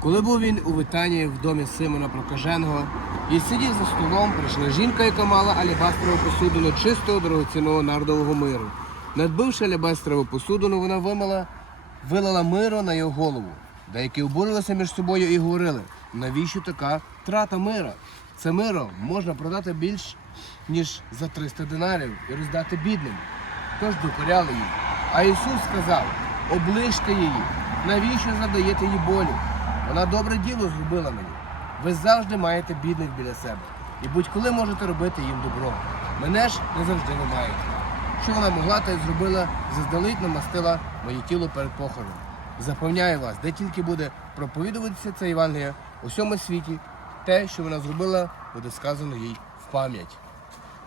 Коли був він у Витанії в домі Симона Прокаженого і сидів за столом, прийшла жінка, яка мала алібастрову посудину чистого дорогоцінного нардового миру. Надбивши алібастрову посудину, вона вимила, вилила миру на його голову. Деякі обурилися між собою і говорили, навіщо така трата мира? Це миро можна продати більш ніж за 300 динарів і роздати бідним. Тож докоряли їй. А Ісус сказав: оближте її, навіщо задаєте їй болю? Вона добре діло зробила мені. Ви завжди маєте бідних біля себе. І будь-коли можете робити їм добро. Мене ж не завжди ви маєте. Що вона могла, та й зробила, заздалегідь намастила моє тіло перед похороном. Запевняю вас, де тільки буде проповідуватися це Євангелія у всьому світі, те, що вона зробила, буде сказано їй в пам'ять.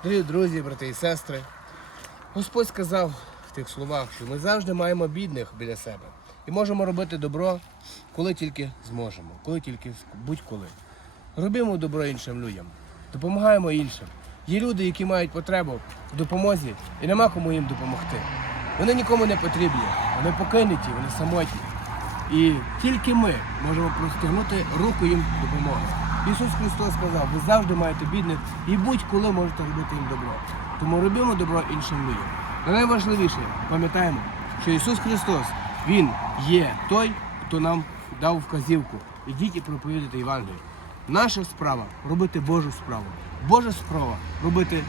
Дорогі друзі, брати і сестри, Господь сказав в тих словах, що ми завжди маємо бідних біля себе і можемо робити добро, коли тільки зможемо, коли тільки будь-коли. Робимо добро іншим людям, допомагаємо іншим. Є люди, які мають потребу в допомозі і нема кому їм допомогти. Вони нікому не потрібні, вони покинуті, вони самотні. І тільки ми можемо простягнути руку їм допомоги. Ісус Христос сказав, ви завжди маєте бідних і будь-коли можете робити їм добро. Тому робимо добро іншим людям. Але найважливіше, пам'ятаємо, що Ісус Христос, Він є той, хто нам дав вказівку. Ідіть і проповідайте Євангелію. Наша справа робити Божу справу. Божа справа робити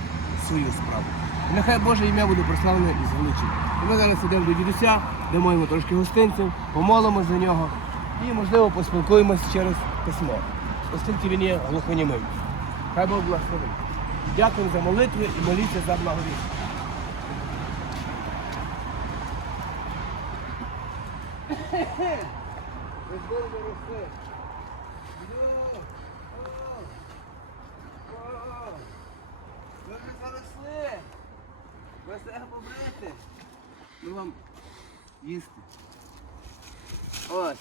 свою справу. І нехай Боже ім'я буде прославлене і звеличене. Ми зараз йдемо до дідуся, дамо трошки гостинців, помолимо за нього і, можливо, поспілкуємось через письмо, оскільки він є глухонімим. Хай Бог благословить. Дякуємо за молитви і моліться за благовість. Ви вже заросли. Ви себе побрити. Ми вам їсти. Ось.